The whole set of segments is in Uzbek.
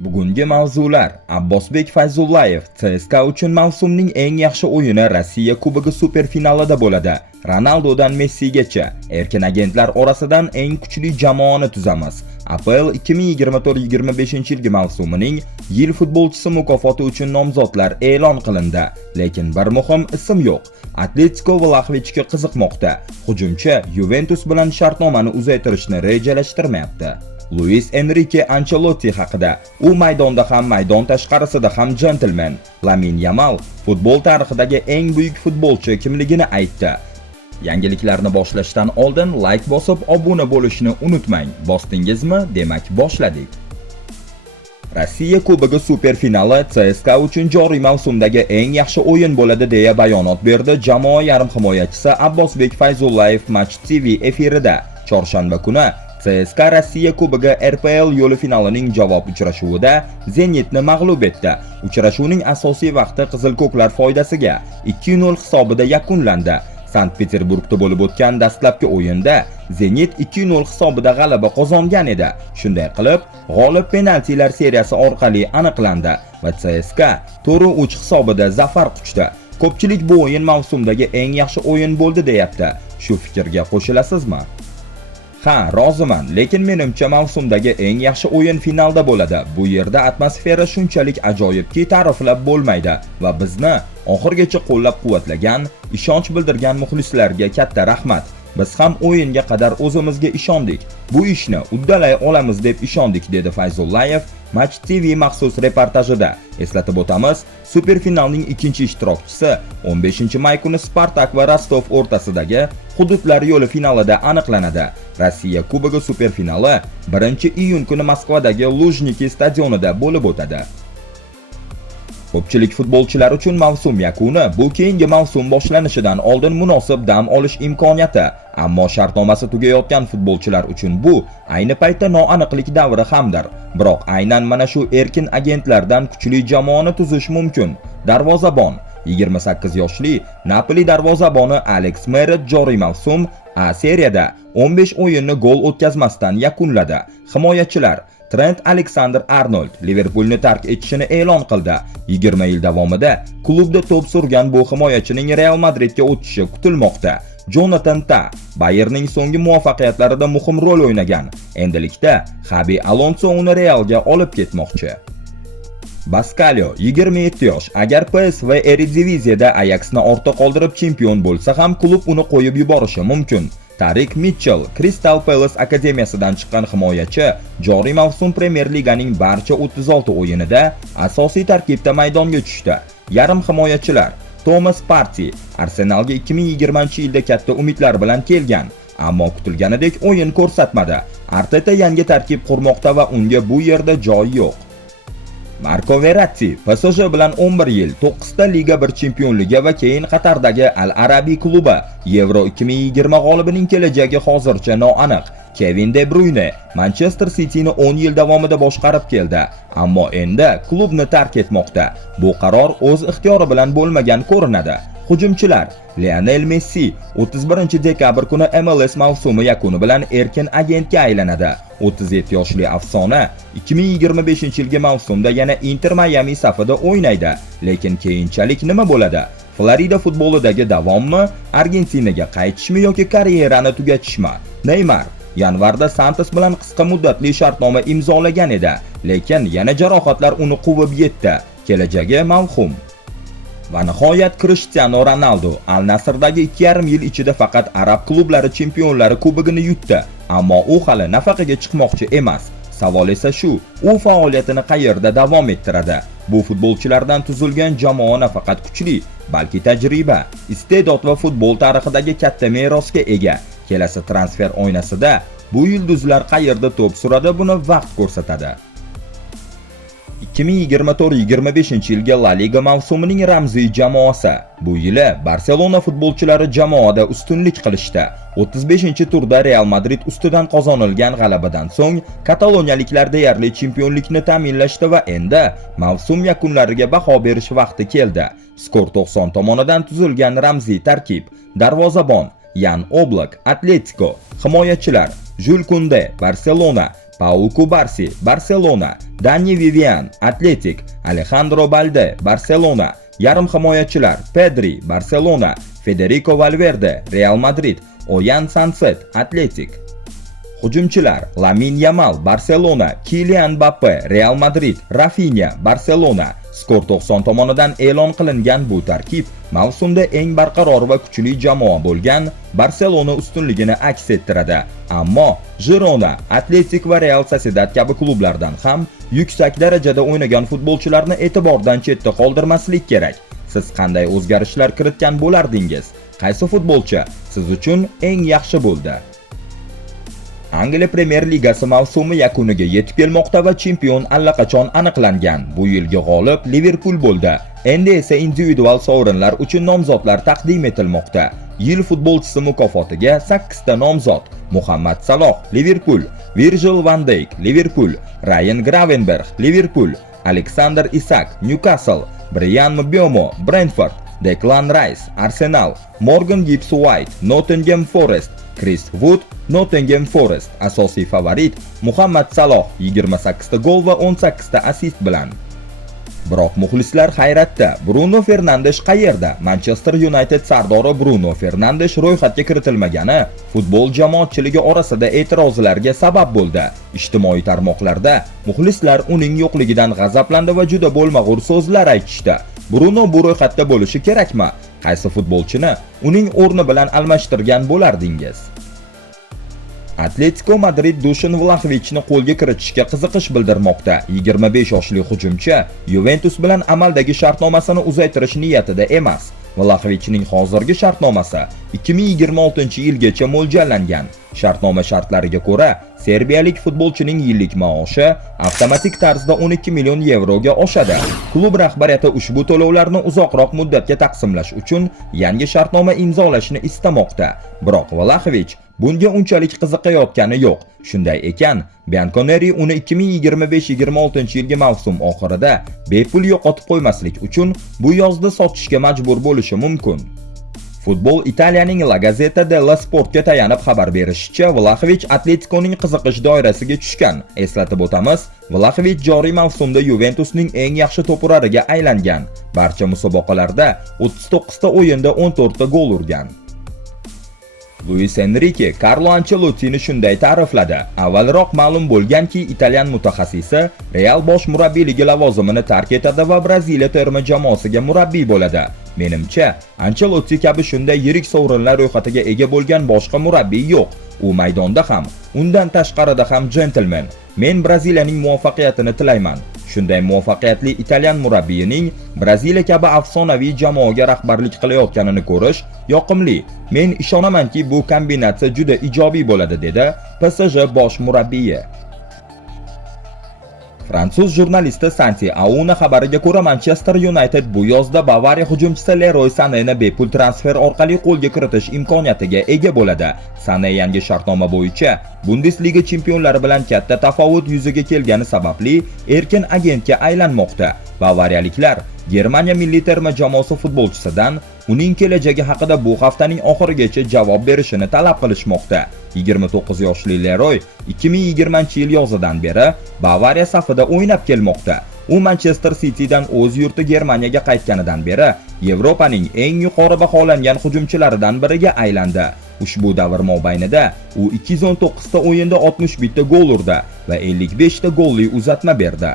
Bugungi mavzular: Abbosbek Fayzullayev CSKA uchun mavsumning eng yaxshi o'yini Rossiya Kubogi super finalida bo'ladi. Ronaldodan Messigacha erkin agentlar orasidan eng kuchli jamoani tuzamiz. APL 2024-25 mavsumining yil futbolchisi mukofoti uchun nomzodlar e'lon qilindi, lekin bir muhim ism yo'q. Atletico Vlahovichga qiziqmoqda. Hujumchi Juventus bilan shartnomani uzaytirishni rejalashtirmayapti. Luis Enrique Ancelotti haqida: u maydonda ham, maydon tashqarisida ham jentelmen. Lamin Yamal futbol tarixidagi eng buyuk futbolchi kimligini aytdi. Yangiliklarni boshlashdan oldin like bosib, obuna bo'lishni unutmang. Bosdingizmi? Demak, boshladik. Rossiya Kubogi super finali CSKA uchun joriy mavsumdagi eng yaxshi o'yin bo'ladi deya bayonot berdi jamoa yarim himoyachisi Abbosbek Fayzullayev Match TV efirida. Chorshanba kuni CSKA Rossiya Kubogi RPL yo'li finalining javob uchrashuvida Zenitni mag'lub etdi. Uchrashuvning asosiy vaqti qizil-ko'klar foydasiga 2-0 hisobida yakunlandi. Sankt-Peterburgda bo'lib o'tgan dastlabki o'yinda Zenit 2-0 hisobida g'alaba qozongan edi. Shunday qilib, g'olib penaltilar seriyasi orqali aniqlandi va CSKA 4-3 hisobida zafar quchdi. Ko'pchilik bu o'yin mavsumdagi eng yaxshi o'yin bo'ldi deyapti. Shu fikrga qo'shilasizmi? Ha, roziman, lekin menimcha mavsumdagi eng yaxshi o'yin finalda bo'ladi. Bu yerda atmosfera shunchalik ajoyibki, ta'riflab bo'lmaydi va bizni oxirgacha qo'llab-quvvatlagan, ishonch bildirgan muxlislarga katta rahmat. Biz ham o'yinga qadar o'zimizga ishondik. Bu ishni uddalay olamiz deb ishondik, dedi Fayzullayev Match TV maxsus reportajida. Eslatib o'tamiz, super finalning ikkinchi ishtirokchisi 15-may kuni Spartak va Rostov o'rtasidagi hududlar yo'li finalida aniqlanadi. Rossiya Kubogi super finali 1-iyun kuni Moskvadagi Lujniki stadionida bo'lib o'tadi. Ko'pchilik futbolchilar uchun mavsum yakuni bu keyingi mavsum boshlanishidan oldin munosib dam olish imkoniyati, ammo shartnomasi tugayotgan futbolchilar uchun bu ayni paytda noaniqlik davri hamdir. Biroq aynan mana shu erkin agentlardan kuchli jamoani tuzish mumkin. Darvozabon 28 yoshli Napoli darvozaboni Alex Meret joriy mavsum A seriyada 15 o'yinni gol o'tkazmasdan yakunladi. Himoyachilar Trent Alexander-Arnold Liverpoolni tark etishini e'lon qildi. 20 yil davomida klubda to'p surgan bu himoyachining Real Madridga o'tishi kutilmoqda. Jonathan Tah Bayernning so'nggi muvaffaqiyatlarida muhim rol o'ynagan. Endilikda Xabi Alonso uni Realga olib ketmoqchi. Baskalyo 27 yosh. Agar PSV Eredivisiyada Ajaxni ortda qoldirib chempion bo'lsa ham klub uni qo'yib yuborishi mumkin. Tarik Mitchell Crystal Palace akademiyasidan chiqqan himoyachi joriy mavsum Premier Liganing barcha 36 o'yinida asosiy tarkibda maydonga tushdi. Yarim himoyachilar Thomas Partey Arsenalga 2020-yilda katta umidlar bilan kelgan, ammo kutilganidek o'yin ko'rsatmadi. Arteta yangi tarkib qurmoqda va unga bu yerda joy yo'q. Marco Verratti PSG bilan 11 yil, 9 ta Liga 1 chempionligi va keyin Qatardagi Al Arabi klubi. Euro 2020 g'olibining kelajagi hozircha noaniq. Kevin De Bruyne Manchester Cityni 10 yil davomida boshqarib keldi, ammo endi klubni tark etmoqda. Bu qaror o'z ixtiyori bilan bo'lmagan ko'rinadi. Hujumchilar Lionel Messi 31 dekabr kuni MLS mavsumi yakuni bilan erkin agentga aylanadi. 37 yoshli afsona 2025-yilgi mavsumda yana Inter Miami safida o'ynaydi, lekin keyinchalik nima bo'ladi? Florida futbolidagi davommi, Argentinaga qaytishmi yoki karyerani tugatishmi? Neymar yanvarda Santos bilan qisqa muddatli shartnoma imzolagan edi, lekin yana jarohatlar uni quvib yetdi. Kelajagi mavhum. Va nihoyat Cristiano Ronaldo Al Nasrdagi 2,5 yil ichida faqat arab klublari chempionlari kubogini yutdi, ammo u hali nafaqaga chiqmoqchi emas. Savol esa shu, u faoliyatini qayerda davom ettiradi? Bu futbolchilardan tuzilgan jamoa nafaqat kuchli, balki tajriba, iste'dod va futbol tarixidagi katta merosga ega. Kelasi transfer oynasida bu yulduzlar qayerda to'p suradi, buni vaqt ko'rsatadi. 2024-25 La Liga mavsumining ramziy jamoasi. Bu yili Barselona futbolchilari jamoada ustunlik qilishdi. 35-turda Real Madrid ustidan qozonilgan g'alabadan so'ng kataloniyaliklar deyarli chempionlikni ta'minlashdi va endi mavsum yakunlariga baho berish vaqti keldi. Skor 90 tomonidan tuzilgan ramziy tarkib: darvozabon Jan Oblak Atletico, himoyachilar Jules Koundé Barselona, Pau Cubarsí, Barselona, Dani Vivian, Atletik, Alejandro Balde, Barselona, yarim himoyachilar Pedri, Barselona, Federico Valverde, Real Madrid, Oyan Sanset, Atletik. Hujumchilar Lamine Yamal, Barselona, Kylian Mbappe, Real Madrid, Rafinha, Barselona. Skor 90 tomonidan e'lon qilingan bu tarkib mavsumda eng barqaror va kuchli jamoa bo'lgan Barselona ustunligini aks ettiradi. Ammo Girona, Atletik va Real Sociedad kabi klublardan ham yuksak darajada o'ynagan futbolchilarni e'tibordan chetda qoldirmaslik kerak. Siz qanday o'zgarishlar kiritgan bo'lardingiz? Qaysi futbolchi siz uchun eng yaxshi bo'ldi? Angliya Premyer Ligasi mavsumi yakuniga yetib kelmoqda va chempion allaqachon aniqlangan. Bu yilgi g'olib Liverpool bo'ldi. Endi esa individual sovrinlar uchun nomzodlar taqdim etilmoqda. Yil futbolchisi mukofotiga 8 ta nomzod: Muhammad Saloh, Liverpool; Virgil van Dijk, Liverpool; Ryan Gravenberch, Liverpool; Alexander Isak, Newcastle; Bryan Mbeumo, Brentford; Declan Rice, Arsenal; Morgan Gibbs-White, Nottingham Forest; Chris Wood, Nottingham Forest. Asosiy favorit Muhammad Saloh 28 ta gol va 18 ta assist bilan. Biroq muxlislar hayratda. Bruno Fernandes qayerda? Manchester United sardori Bruno Fernandes ro'yxatga kiritilmagani futbol jamoatchiligi orasida e'tirozlarga sabab bo'ldi. Ijtimoiy tarmoqlarda muxlislar uning yo'qligidan g'azablandi va juda bo'lmag'ur so'zlar aytishdi. Bruno bu ro'yxatda bo'lishi kerakmi? Qaysi futbolchini uning o'rni bilan almashtirgan bo'lardingiz? Atletico Madrid Dušan Vlahovichni qo'lga kiritishga qiziqish bildirmoqda. 25 yoshli hujumchi Juventus bilan amaldagi shartnomasini uzaytirish niyatida emas. Vlahovichning hozirgi shartnomasi 2026-yilgacha mo'ljallangan. Shartnoma shartlariga ko'ra, serbiyalik futbolchining yillik maoshi avtomatik tarzda 12 million yevroga oshadi. Klub rahbariyati ushbu to'lovlarni uzoqroq muddatga taqsimlash uchun yangi shartnoma imzolashni istamoqda. Biroq Vlahovich bunga unchalik qiziqayotgani yo'q. Shunday ekan, Bianconeri uni 2025-26-yilgi mavsum oxirida bepul yo'qotib qo'ymaslik uchun bu yozda sotishga majbur bo'lishi mumkin. Futbol Italiyaning La Gazzetta dello Sportga tayanib xabar berishicha, Vlahovich Atleticoning qiziqish doirasiga tushgan. Eslatib o'tamiz, Vlahovich joriy mavsumda Juventusning eng yaxshi to'purariga aylangan. Barcha musobaqalarda 39 ta o'yinda 14 ta gol urgan. Luis Enrique Carlo Ancelottini shunday ta'rifladi. Avvalroq ma'lum bo'lganki, italyan mutaxassisi Real bosh murabbiyligi lavozimini tark etadi va Braziliya terma jamoasiga murabbiy bo'ladi. Menimcha, Ancelotti kabi shunday yirik sovrinlar ro'yxatiga ega bo'lgan boshqa murabbiy yo'q. U maydonda ham, undan tashqarida ham jentelmen. Men Braziliyaning muvaffaqiyatini tilayman. Shunday muvaffaqiyatli italyan murabbiyining Braziliya kabi afsonaviy jamoaga rahbarlik qilayotganini ko'rish yoqimli. Men ishonamanki, bu kombinatsiya juda ijobiy bo'ladi, dedi PSG bosh murabbiyi. Fransuz jurnalisti Santi Aouna xabariga ko'ra, Manchester United bu yozda Bavariya hujumchisi Leroy Saneni bepul transfer orqali qo'lga kiritish imkoniyatiga ega bo'ladi. Sane yangi shartnoma bo'yicha Bundesliga chempionlari bilan katta tafovut yuzaga kelgani sababli erkin agentga aylanmoqda. Bavariyaliklar Germaniya milliy terma jamoasi futbolchisidan uning kelajagi haqida bu haftaning oxirigacha javob berishini talab qilishmoqda. 29 yoshli Leroy 2020-yil yozidan beri Bavariya safida o'ynab kelmoqda. U Manchester Citydan o'z yurti Germaniyaga qaytganidan beri Yevropaning eng yuqori baholangan hujumchilaridan biriga aylandi. Ushbu davr mobaynida u 219 ta o'yinda 61 ta gol urdi va 55 ta golli uzatma berdi.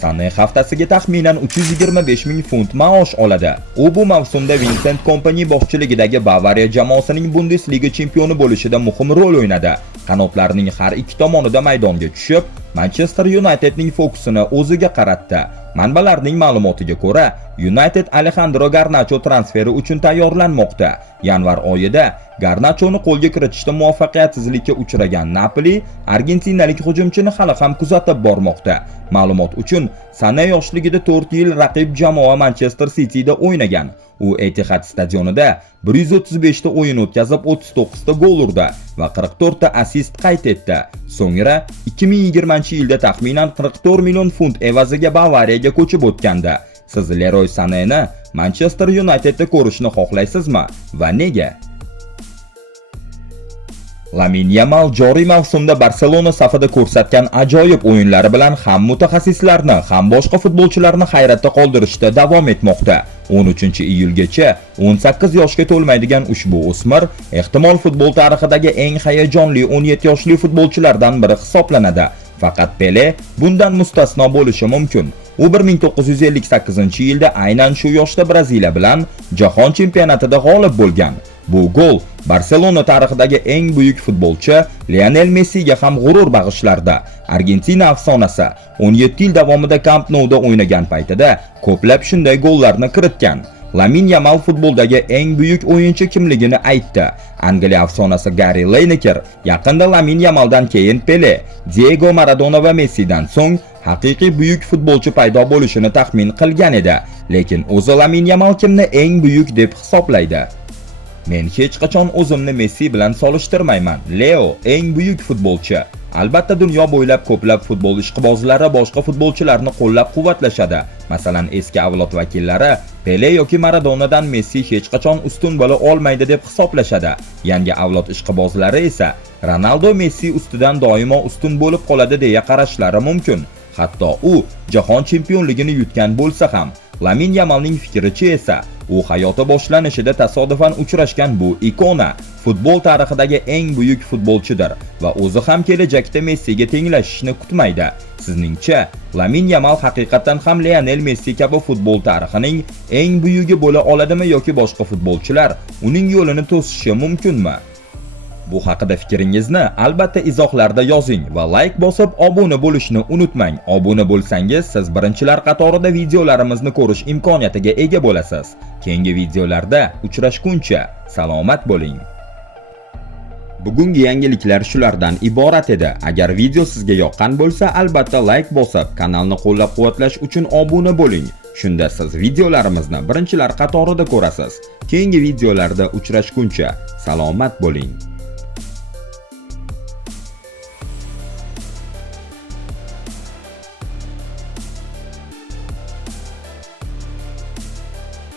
Sane haftasiga taxminan 325 ming funt maosh oladi. U bu mavsumda Vincent Kompany boshchiligidagi Bavariya jamoasining Bundesliga chempioni bo'lishida muhim rol o'ynadi. Qanotlarning har ikki tomonida maydonga tushib, Manchester Unitedning fokusini o'ziga qaratdi. Manbalarning ma'lumotiga ko'ra, United Alejandro Garnacho transferi uchun tayyorlanmoqda. Yanvar oyida Garnachoni qo'lga kiritishda muvaffaqiyatsizlikka uchragan Napoli argentinalik hujumchini hali ham kuzatib bormoqda. Ma'lumot uchun, Sane yoshligida 4 yil raqib jamoa Manchester Cityda o'ynagan. U Etihad stadionida 135 ta o'yin o'tkazib 39 ta gol urdi va 44 ta assist qayd etdi. So'ngra 2020-yilda taxminan 44 million funt evaziga Bavariyaga ko'chib o'tgandi. Siz Leroy Saneni Manchester Unitedda ko'rishni xohlaysizmi va nega? Lamin Yamal joriy mavsumda Barselona safida ko'rsatgan ajoyib o'yinlari bilan ham mutaxassislarni, ham boshqa futbolchilarni hayratda qoldirishda davom etmoqda. 13-iyulgacha 18 yoshga to'lmaydigan ushbu o'smir ehtimol futbol tarixidagi eng hayajonli 17 yoshli futbolchilardan biri hisoblanadi. Faqat Pele bundan mustasno bo'lishi mumkin. U 1958-yilda aynan shu yoshda Braziliya bilan jahon chempionatida g'olib bo'lgan. Bu gol Barselona tarixidagi eng buyuk futbolchi Lionel Messiga ham g'urur bag'ishlardi. Argentina afsonasi 17 yil davomida Camp Nou'da o'ynagan paytida ko'plab shunday gollarni kiritgan. Lamin Yamal futboldagi eng buyuk o'yinchi kimligini aytdi. Angliya afsonasi Gary Lineker yaqinda Lamin Yamaldan keyin Pele, Diego Maradona va Messidan so'ng haqiqiy buyuk futbolchi paydo bo'lishini taxmin qilgan edi. Lekin o'zi Lamin Yamal kimni eng buyuk deb hisoblaydi? Men hech qachon o'zimni Messi bilan solishtirmayman. Leo eng buyuk futbolchi. Albatta dunyo bo'ylab ko'plab futbol ishqibozlari boshqa futbolchilarni qo'llab-quvvatlashadi. Masalan, eski avlod vakillari Pele yoki Maradonadan Messi hech qachon ustun bo'la olmaydi deb hisoblashadi. Yangi avlod ishqibozlari esa Ronaldo Messi ustidan doimo ustun bo'lib qoladi deya qarashlari mumkin. Hatto u jahon chempionligini yutgan bo'lsa ham, Lamin Yamalning fikricha esa u hayoti boshlanishida tasodifan uchrashgan bu ikona futbol tarixidagi eng buyuk futbolchidir va o'zi ham kelajakda Messiga tenglashishni kutmaydi. Sizningcha, Lamin Yamal haqiqatan ham Lionel Messi kabi futbol tarixining eng buyugi bo'la oladimi yoki boshqa futbolchilar uning yo'lini to'sishi mumkinmi? Bu haqida fikringizni albatta izohlarda yozing va like bosib obuna bo'lishni unutmang. Obuna bo'lsangiz, siz birinchilar qatorida videolarimizni ko'rish imkoniyatiga ega bo'lasiz. Keyingi videolarda uchrashguncha salomat bo'ling. Bugungi yangiliklar shulardan iborat edi. Agar video sizga yoqqan bo'lsa, albatta like bosib, kanalni qo'llab-quvvatlash uchun obuna bo'ling. Shunda siz videolarimizni birinchilar qatorida ko'rasiz. Keyingi videolarda uchrashguncha salomat bo'ling.